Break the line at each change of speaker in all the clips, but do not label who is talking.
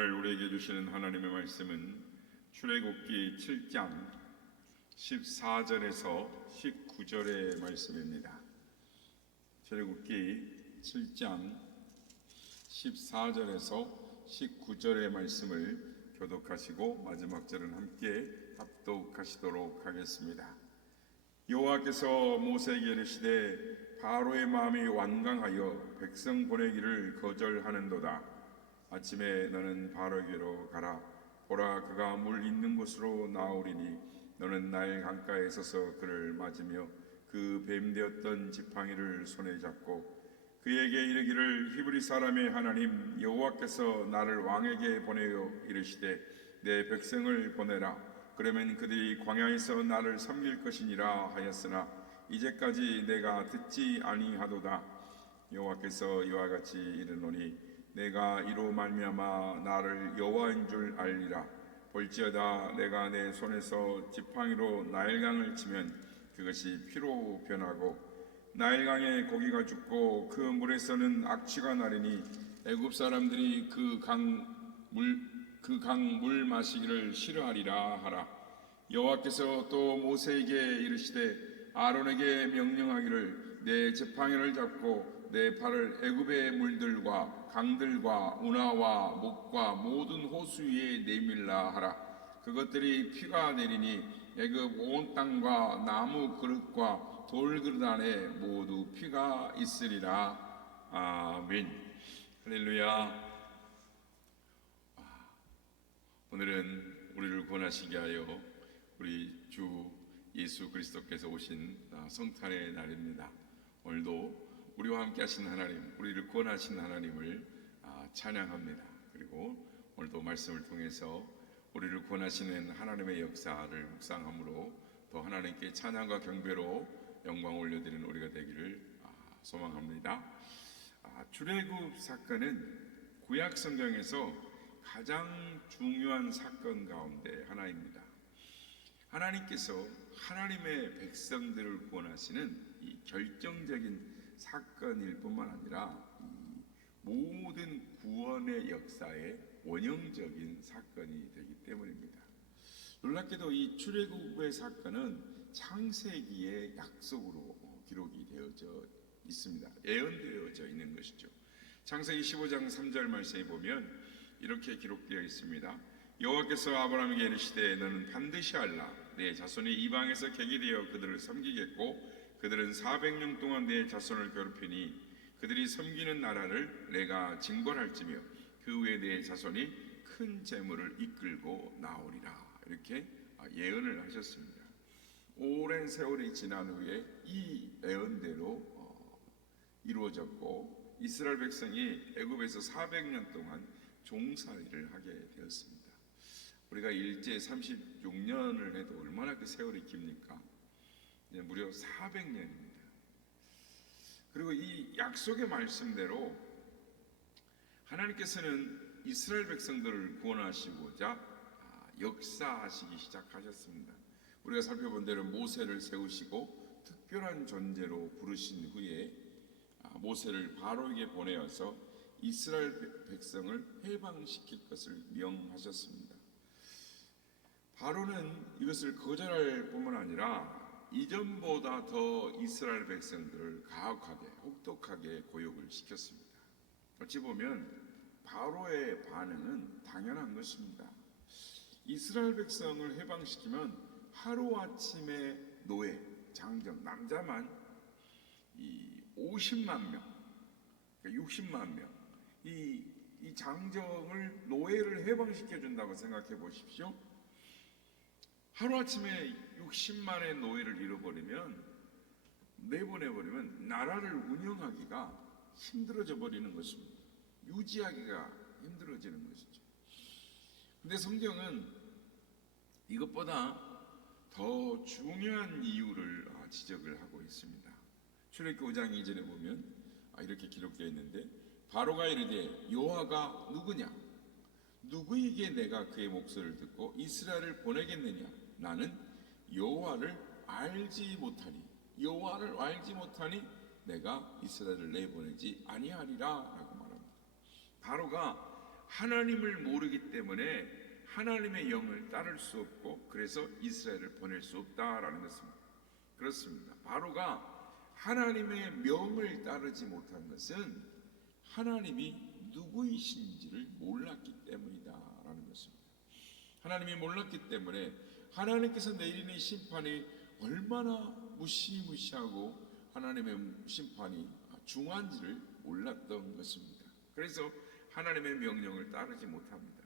오늘 우리에게 주시는 하나님의 말씀은 출애굽기 7장 14절에서 19절의 말씀입니다. 출애굽기 7장 14절에서 19절의 말씀을 교독하시고 마지막 절은 함께 합독하시도록 하겠습니다. 여호와께서 모세에게 이르시되 바로의 마음이 완강하여 백성 보내기를 거절하는도다. 아침에 너는 바로에게로 가라. 보라 그가 물 있는 곳으로 나오리니 너는 나일 강가에 서서 그를 맞으며 그 뱀되었던 지팡이를 손에 잡고 그에게 이르기를 히브리 사람의 하나님 여호와께서 나를 왕에게 보내어 이르시되 내 백성을 보내라 그러면 그들이 광야에서 나를 섬길 것이니라 하였으나 이제까지 내가 듣지 아니하도다 여호와께서 이와 같이 이르노니 내가 이로 말미암아 나를 여호와인 줄 알리라. 볼지어다 내가 내 손에서 지팡이로 나일강을 치면 그것이 피로 변하고 나일강에 고기가 죽고 그 물에서는 악취가 나리니 애굽 사람들이 그 강 물 그 강 물 마시기를 싫어하리라 하라. 여호와께서 또 모세에게 이르시되 아론에게 명령하기를 내 지팡이를 잡고 내 팔을 애굽의 물들과 강들과 운하와 목과 모든 호수 위에 내밀라 하라. 그것들이 피가 내리니 애굽 온 땅과 나무 그릇과 돌 그릇 안에 모두 피가 있으리라. 아멘. 할렐루야. 오늘은 우리를 구원하시게 하여 우리 주 예수 그리스도께서 오신 아, 성탄의 날입니다. 오늘도 우리와 함께 하신 하나님, 우리를 구원하신 하나님을 아, 찬양합니다. 그리고 오늘도 말씀을 통해서 우리를 구원하시는 하나님의 역사를 묵상함으로 더 하나님께 찬양과 경배로 영광 올려드리는 우리가 되기를 아, 소망합니다. 아, 출애굽 사건은 구약 성경에서 가장 중요한 사건 가운데 하나입니다. 하나님께서 하나님의 백성들을 구원하시는 이 결정적인 사건일 뿐만 아니라 이 모든 구원의 역사의 원형적인 사건이 되기 때문입니다. 놀랍게도 이 출애굽의 사건은 창세기의 약속으로 기록이 되어져 있습니다. 예언되어져 있는 것이죠. 창세기 15장 3절 말씀에 보면 이렇게 기록되어 있습니다. 여호와께서 아브라함에게 이르시되 너는 반드시 알라 내 자손이 이방에서 객이 되어 그들을 섬기겠고 그들은 400년 동안 내 자손을 괴롭히니 그들이 섬기는 나라를 내가 징벌할지며 그 후에 내 자손이 큰 재물을 이끌고 나오리라 이렇게 예언을 하셨습니다. 오랜 세월이 지난 후에 이 예언대로 어, 이루어졌고 이스라엘 백성이 애굽에서 400년 동안 종살이를 하게 되었습니다. 우리가 일제 36년을 해도 얼마나 그 세월이 깁니까? 네, 무려 400년입니다. 그리고 이 약속의 말씀대로 하나님께서는 이스라엘 백성들을 구원하시고자 아, 역사하시기 시작하셨습니다. 우리가 살펴본 대로 모세를 세우시고 특별한 존재로 부르신 후에 아, 모세를 바로에게 보내어서 이스라엘 백성을 해방시킬 것을 명하셨습니다. 바로는 이것을 거절할 뿐만 아니라 이전보다 더 이스라엘 백성들을 가혹하게 혹독하게 고역을 시켰습니다. 어찌 보면 바로의 반응은 당연한 것입니다. 이스라엘 백성을 해방시키면 하루아침에 노예, 장정, 남자만 이 50만 명, 60만 그러니까 명, 이, 이 장정을 노예를 해방시켜 준다고 생각해 보십시오. 하루아침에 60만의 노예를 잃어버리면 내보내버리면 나라를 운영하기가 힘들어져 버리는 것입니다. 유지하기가 힘들어지는 것이죠. 근데 성경은 이것보다 더 중요한 이유를 아, 지적을 하고 있습니다. 출애굽기 5장 2절에 보면 아, 이렇게 기록되어 있는데 바로가 이르되 여호와가 누구냐? 누구에게 내가 그의 목소리를 듣고 이스라엘을 보내겠느냐? 나는 여호와를 알지 못하니 여호와를 알지 못하니 내가 이스라엘을 내보내지 아니하리라라고 말합니다. 바로가 하나님을 모르기 때문에 하나님의 영을 따를 수 없고 그래서 이스라엘을 보낼 수 없다라는 것입니다. 그렇습니다. 바로가 하나님의 명을 따르지 못한 것은 하나님이 누구이신지를 몰랐기 때문이다라는 것입니다. 하나님이 몰랐기 때문에 하나님께서 내리는 심판이 얼마나 무시무시하고 하나님의 심판이 중한지를 몰랐던 것입니다. 그래서 하나님의 명령을 따르지 못합니다.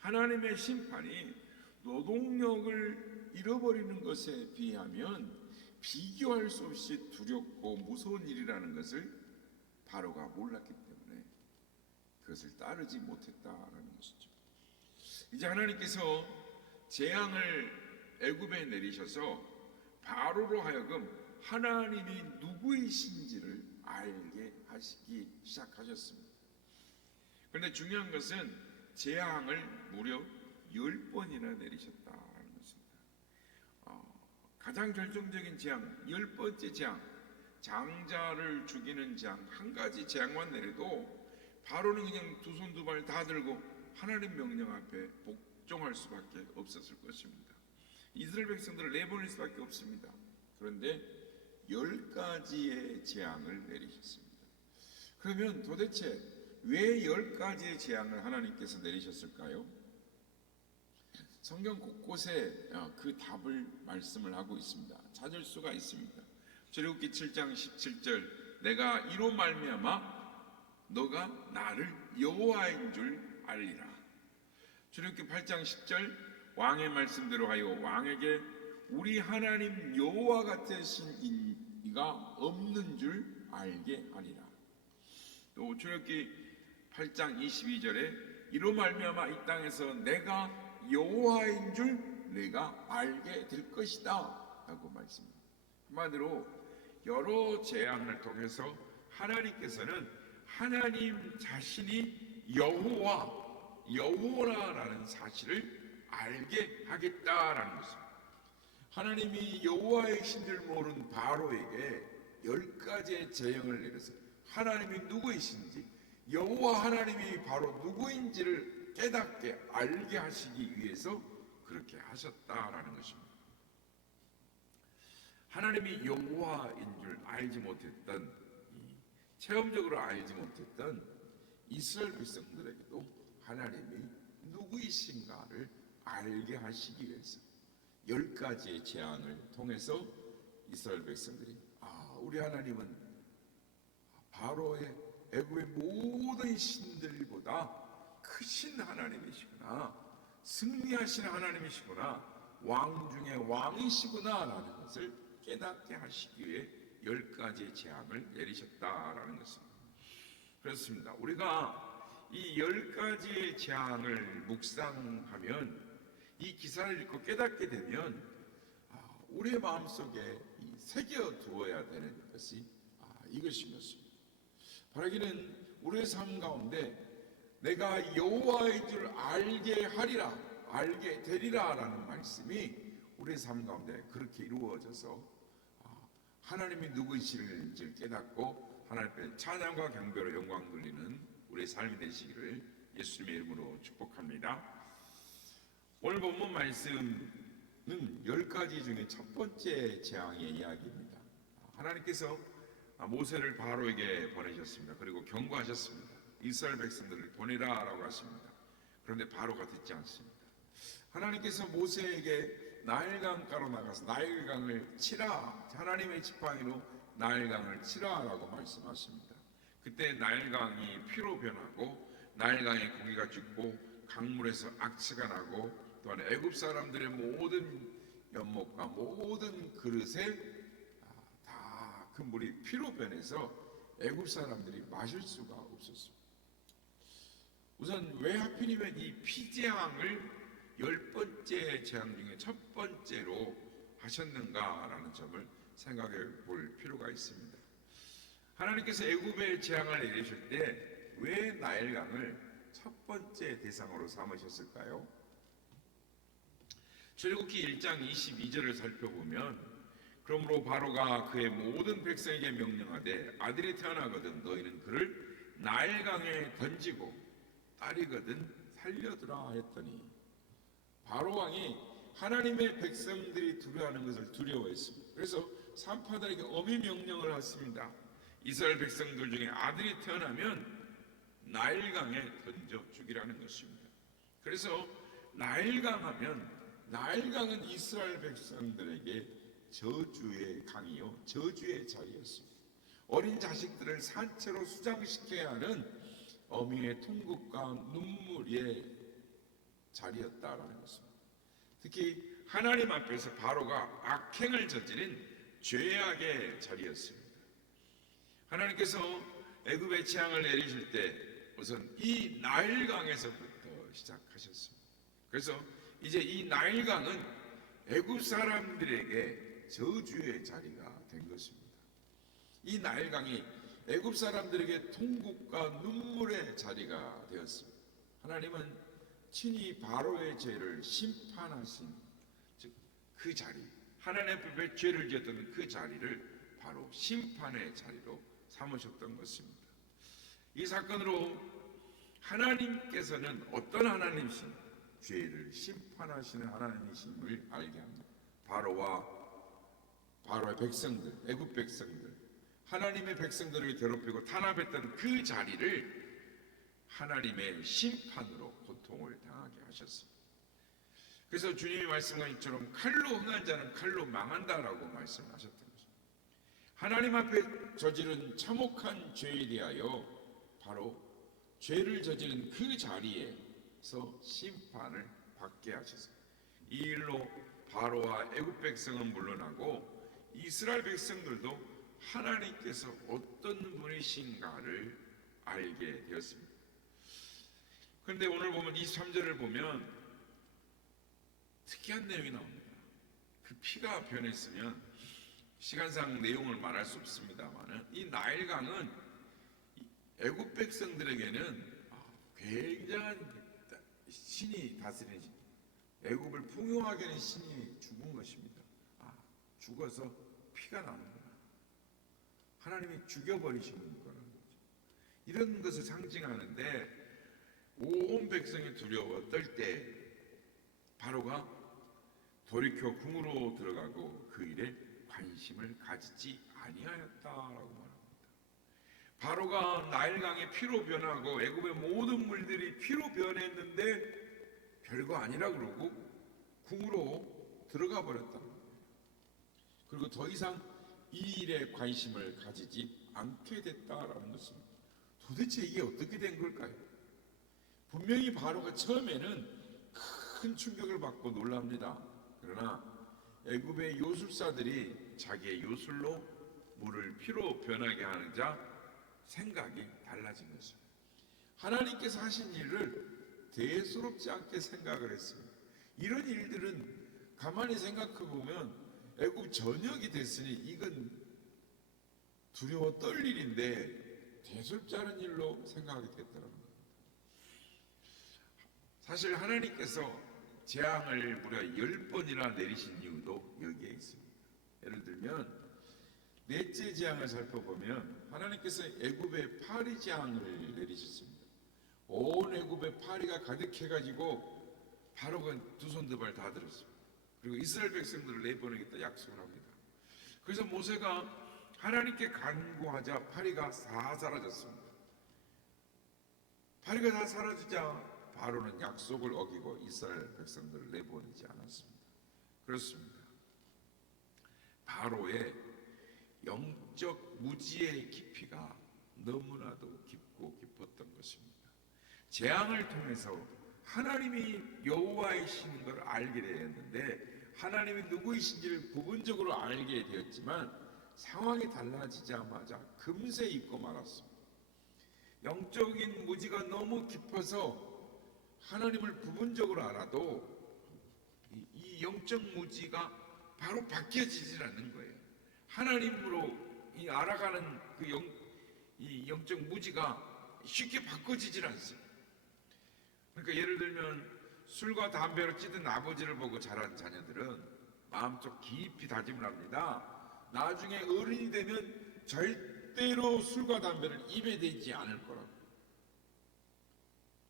하나님의 심판이 노동력을 잃어버리는 것에 비하면 비교할 수 없이 두렵고 무서운 일이라는 것을 바로가 몰랐기 때문에 그것을 따르지 못했다라는 것이죠. 이제 하나님께서 재앙을 애굽에 내리셔서 바로로 하여금 하나님이 누구이신지를 알게 하시기 시작하셨습니다. 그런데 중요한 것은 재앙을 무려 열 번이나 내리셨다는 것입니다. 어, 가장 결정적인 재앙, 열 번째 재앙, 장자를 죽이는 재앙 한 가지 재앙만 내려도 바로는 그냥 두 손 두 발 다 들고 하나님 명령 앞에 복종할 수밖에 없었을 것입니다. 이스라엘 백성들을 내보낼 수밖에 없습니다. 그런데 열 가지의 재앙을 내리셨습니다. 그러면 도대체 왜 열 가지의 재앙을 하나님께서 내리셨을까요? 성경 곳곳에 어, 그 답을 말씀을 하고 있습니다. 찾을 수가 있습니다. 출애굽기 7장 17절 내가 이로 말미암아 너가 나를 여호와인 줄 알리라. 출애굽기 8장 10절 왕의 말씀대로 하여 왕에게 우리 하나님 여호와 같으신 이가 없는 줄 알게 하리라. 또 출애굽기 8장 22절에 이로 말미암아 이 땅에서 내가 여호와인 줄 내가 알게 될 것이다 라고 말씀합니다. 한마디로 여러 재앙을 통해서 하나님께서는 하나님 자신이 여호와 여호와라는 사실을 알게 하겠다라는 것입니다. 하나님이 여호와이신 줄 모르는 바로에게 열 가지의 재앙을 내려서 하나님이 누구이신지 여호와 하나님이 바로 누구인지를 깨닫게 알게 하시기 위해서 그렇게 하셨다라는 것입니다. 하나님이 여호와인 줄 알지 못했던 이 체험적으로 알지 못했던 이스라엘 백성들에게도 하나님이 누구이신가를 알게 하시기 위해서 열 가지의 재앙을 통해서 이스라엘 백성들이 아 우리 하나님은 바로의 애굽의 모든 신들보다 크신 하나님이시구나 승리하신 하나님이시구나 왕 중에 왕이시구나라는 것을 깨닫게 하시기 위해 열 가지의 재앙을 내리셨다라는 것입니다. 그렇습니다. 우리가 이 열 가지의 재앙을 묵상하면 이 기사를 읽고 깨닫게 되면 아, 우리의 마음속에 이 새겨 두어야 되는 것이 아, 이것인 것입니다. 바라기는 우리의 삶 가운데 내가 여호와의 줄 알게 하리라 알게 되리라라는 말씀이 우리의 삶 가운데 그렇게 이루어져서 아, 하나님이 누구이신지를 깨닫고 하나님께 찬양과 경배로 영광 돌리는 우리의 삶이 되시기를 예수님의 이름으로 축복합니다. 오늘 본문 말씀은 열 가지 중에 첫 번째 재앙의 이야기입니다. 하나님께서 모세를 바로에게 보내셨습니다. 그리고 경고하셨습니다. 이스라엘 백성들을 보내라라고 하십니다. 그런데 바로가 듣지 않습니다. 하나님께서 모세에게 나일강가로 나가서 나일강을 치라 하나님의 지팡이로 나일강을 치라라고 말씀하십니다. 그때 나일강이 피로 변하고 나일강에 고기가 죽고 강물에서 악취가 나고 또한 애굽 사람들의 모든 연못과 모든 그릇에 다 그 물이 피로 변해서 애굽 사람들이 마실 수가 없었습니다. 우선 왜 하필이면 이 피재앙을 열 번째 재앙 중에 첫 번째로 하셨는가라는 점을 생각해 볼 필요가 있습니다. 하나님께서 애굽의 재앙을 내리실 때 왜 나일강을 첫 번째 대상으로 삼으셨을까요? 출애굽기 1장 22절을 살펴보면 그러므로 바로가 그의 모든 백성에게 명령하되 아들이 태어나거든 너희는 그를 나일강에 던지고 딸이거든 살려두라 했더니 바로 왕이 하나님의 백성들이 두려워하는 것을 두려워했습니다. 그래서 산파들에게 어미 명령을 했습니다. 이스라엘 백성들 중에 아들이 태어나면 나일강에 던져 죽이라는 것입니다. 그래서 나일강 하면 나일강은 이스라엘 백성들에게 저주의 강이요 저주의 자리였습니다. 어린 자식들을 산채로 수장시켜야 하는 어미의 통곡과 눈물의 자리였다라는 것입니다. 특히 하나님 앞에서 바로가 악행을 저지른 죄악의 자리였습니다. 하나님께서 애굽의 재앙을 내리실 때 우선 이 나일강에서부터 시작하셨습니다. 그래서 이제 이 나일강은 애굽 사람들에게 저주의 자리가 된 것입니다. 이 나일강이 애굽 사람들에게 통곡과 눈물의 자리가 되었습니다. 하나님은 친히 바로의 죄를 심판하신 즉 그 자리, 하나님 앞에 죄를 지었던 그 자리를 바로 심판의 자리로 삼으셨던 것입니다. 이 사건으로 하나님께서는 어떤 하나님이신 죄를 심판하시는 하나님이심을 알게 합니다. 바로와 바로의 백성들, 애굽 백성들, 하나님의 백성들을 괴롭히고 탄압했던 그 자리를 하나님의 심판으로 고통을 당하게 하셨습니다. 그래서 주님이 말씀하신 것처럼 칼로 흥한 자는 칼로 망한다라고 말씀하셨던 것입니다. 하나님 앞에 저지른 참혹한 죄에 대하여 바로 죄를 저지른 그 자리에 서 심판을 받게 하셨습니다. 이 일로 바로와 애굽 백성은 물러나고 이스라엘 백성들도 하나님께서 어떤 분이신가를 알게 되었습니다. 그런데 오늘 보면 23절을 보면 특이한 내용이 나옵니다. 그 피가 변했으면 시간상 내용을 말할 수 없습니다만은 이 나일강은 이 애굽 백성들에게는 아, 굉장한 신이 다스리는 신, 애굽을 풍요하게 하는 신이 죽은 것입니다. 아, 죽어서 피가 나는구나. 하나님이 죽여버리시는 거라는. 이런 것을 상징하는데 온 백성이 두려워 떨 때 바로가 돌이켜 궁으로 들어가고 그 일에 관심을 가지지 아니하였다라고. 바로가 나일강의 피로 변하고 애굽의 모든 물들이 피로 변했는데 별거 아니라 그러고 궁으로 들어가 버렸다. 그리고 더 이상 이 일에 관심을 가지지 않게 됐다라는 것입니다. 도대체 이게 어떻게 된 걸까요? 분명히 바로가 처음에는 큰 충격을 받고 놀랍니다. 그러나 애굽의 요술사들이 자기의 요술로 물을 피로 변하게 하는 자 생각이 달라진 것입니다. 하나님께서 하신 일을 대수롭지 않게 생각을 했습니다. 이런 일들은 가만히 생각해 보면 애굽 전역이 됐으니 이건 두려워 떨 일인데 대수롭지 않은 일로 생각하게 됐더라는 겁니다. 사실 하나님께서 재앙을 무려 열 번이나 내리신 이유도 여기에 있습니다. 예를 들면 넷째 재앙을 살펴보면 하나님께서 애굽에 파리 재앙을 내리셨습니다. 온 애굽에 파리가 가득해가지고 바로가 두 손 두 발 다 들었습니다. 그리고 이스라엘 백성들을 내보내겠다 약속을 합니다. 그래서 모세가 하나님께 간구하자 파리가 다 사라졌습니다. 파리가 다 사라지자 바로는 약속을 어기고 이스라엘 백성들을 내보내지 않았습니다. 그렇습니다. 바로의 영적 무지의 깊이가 너무나도 깊고 깊었던 것입니다. 재앙을 통해서 하나님이 여호와이신 걸 알게 되었는데 하나님이 누구이신지를 부분적으로 알게 되었지만 상황이 달라지자마자 금세 잊고 말았습니다. 영적인 무지가 너무 깊어서 하나님을 부분적으로 알아도 이- 이 영적 무지가 바로 바뀌어지질 않는 거예요. 하나님으로 이 알아가는 그 영, 이 영적 무지가 쉽게 바꿔지질 않습니다. 그러니까 예를 들면 술과 담배로 찌든 아버지를 보고 자란 자녀들은 마음속 깊이 다짐을 합니다. 나중에 어른이 되면 절대로 술과 담배를 입에 대지 않을 거라고.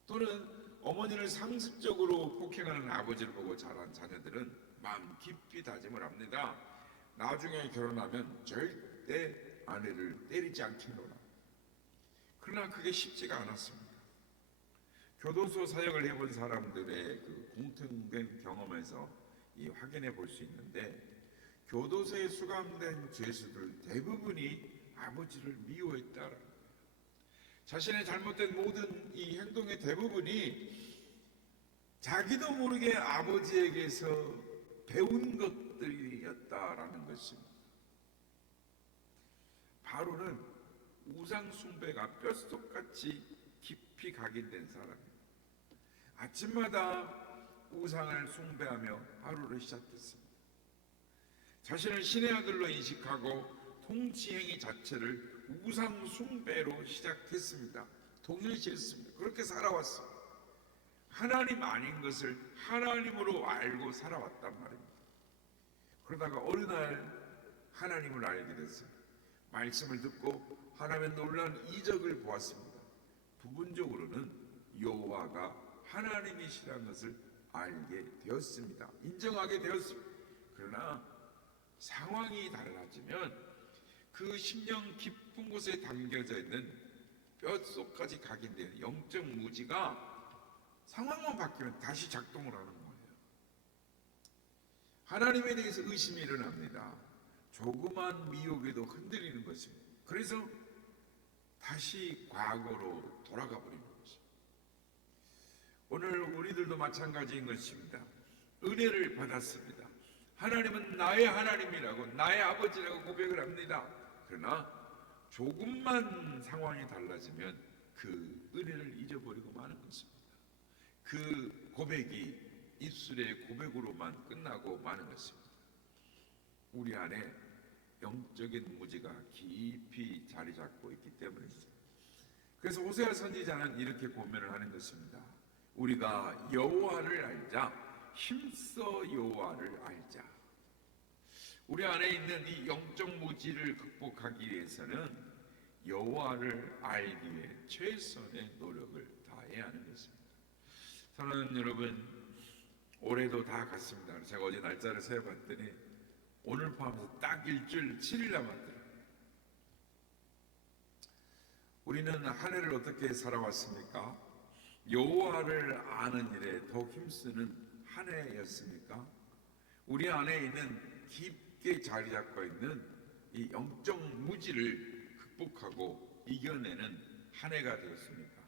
또는 어머니를 상습적으로 폭행하는 아버지를 보고 자란 자녀들은 마음 깊이 다짐을 합니다. 나중에 결혼하면 절대 아내를 때리지 않겠노라. 그러나 그게 쉽지가 않았습니다. 교도소 사역을 해본 사람들의 그 공통된 경험에서 이 확인해 볼 수 있는데 교도소에 수감된 죄수들 대부분이 아버지를 거예요. 자신의 잘못된 모든 이 행동의 대부분이 자기도 모르게 아버지에게서 배운 것 들이었다라는 것입니다. 바로는 우상 숭배가 뼛속같이 깊이 각인된 사람입니다. 아침마다 우상을 숭배하며 하루를 시작했습니다. 자신을 신의 아들로 인식하고 통치 행위 자체를 우상 숭배로 시작했습니다. 동일시했습니다. 그렇게 살아왔습니다. 하나님 아닌 것을 하나님으로 알고 살아왔단 말입니다. 그러다가 어느 날 하나님을 알게 됐어요. 말씀을 듣고 하나님의 놀라운 이적을 보았습니다. 부분적으로는 여호와가 하나님이시라는 것을 알게 되었습니다. 인정하게 되었습니다. 그러나 상황이 달라지면 그 심령 깊은 곳에 담겨져 있는 뼛속까지 각인된 영적 무지가 상황만 바뀌면 다시 작동을 하는 거예요. 하나님에 대해서 의심이 일어납니다. 조그만 미혹에도 흔들리는 것입니다. 그래서 다시 과거로 돌아가 버리는 거죠. 오늘 우리들도 마찬가지인 것입니다. 은혜를 받았습니다. 하나님은 나의 하나님이라고 나의 아버지라고 고백을 합니다. 그러나 조금만 상황이 달라지면 그 은혜를 잊어버리고 마는 것입니다. 그 고백이 입술의 고백으로만 끝나고 마는 것입니다. 우리 안에 영적인 무지가 깊이 자리 잡고 있기 때문입니다. 그래서 호세아 선지자는 이렇게 고면을 하는 것입니다. 우리가 여호와를 알자, 힘써 여호와를 알자. 우리 안에 있는 이 영적 무지를 극복하기 위해서는 여호와를 알기 위해 최선의 노력을 다해야 하는 것입니다. 저는 여러분 올해도 다 갔습니다. 제가 어제 날짜를 세어봤더니 오늘 포함해서 딱 일주일 7일 남았더라고요. 우리는 한 해를 어떻게 살아왔습니까? 여호와를 아는 일에 더 힘쓰는 한 해였습니까? 우리 안에 있는 깊게 자리 잡고 있는 이 영적 무지를 극복하고 이겨내는 한 해가 되었습니까?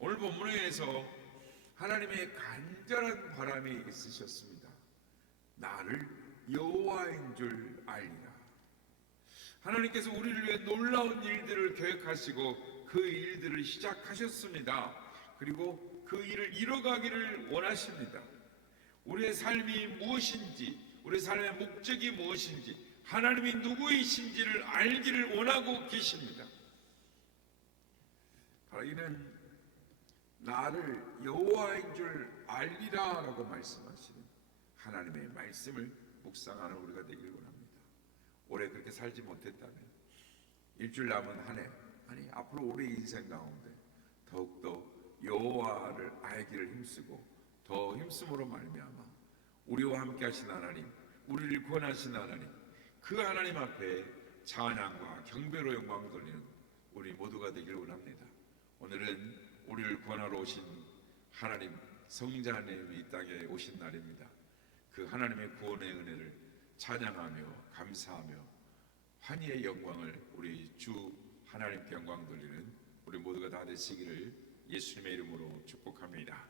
오늘 본문에서 하나님의 간절한 바람이 있으셨습니다. 나를 여호와인 줄 알리라. 하나님께서 우리를 위해 놀라운 일들을 계획하시고 그 일들을 시작하셨습니다. 그리고 그 일을 이뤄가기를 원하십니다. 우리의 삶이 무엇인지, 우리 삶의 목적이 무엇인지, 하나님이 누구이신지를 알기를 원하고 계십니다. 바로 이는 나를 여호와인 줄 알리라라고 말씀하시는 하나님의 말씀을 묵상하는 우리가 되기를 원합니다. 올해 그렇게 살지 못했다면 일주일 남은 한 해, 아니 앞으로 우리 인생 가운데 더욱더 여호와를 알기를 힘쓰고 더 힘쓰므로 말미암아 우리와 함께 하신 하나님, 우리를 구원하신 하나님, 그 하나님 앞에 찬양과 경배로 영광을 돌리는 우리 모두가 되기를 원합니다. 오늘은 우리를 구원하러 오신 하나님 성자 하나님이 이 땅에 오신 날입니다. 그 하나님의 구원의 은혜를 찬양하며 감사하며 환희의 영광을 우리 주 하나님께 영광 돌리는 우리 모두가 다 되시기를 예수님의 이름으로 축복합니다.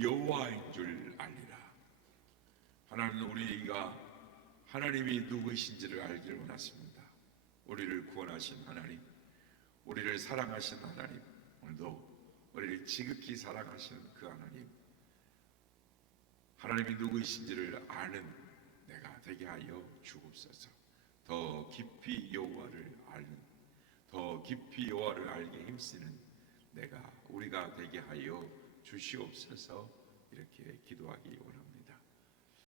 여호와인 줄 알리라. 하나님은 우리가 하나님이 누구이신지를 알기를 원하십니다. 우리를 구원하신 하나님, 우리를 사랑하신 하나님, 오늘도 우리를 지극히 사랑하시는 그 하나님, 하나님이 누구이신지를 아는 내가 되게 하여 주옵소서. 더 깊이 여호와를 아는, 더 깊이 여호와를 알게 힘쓰는 내가 우리가 되게 하여 주시옵소서. 이렇게 기도하기 원합니다.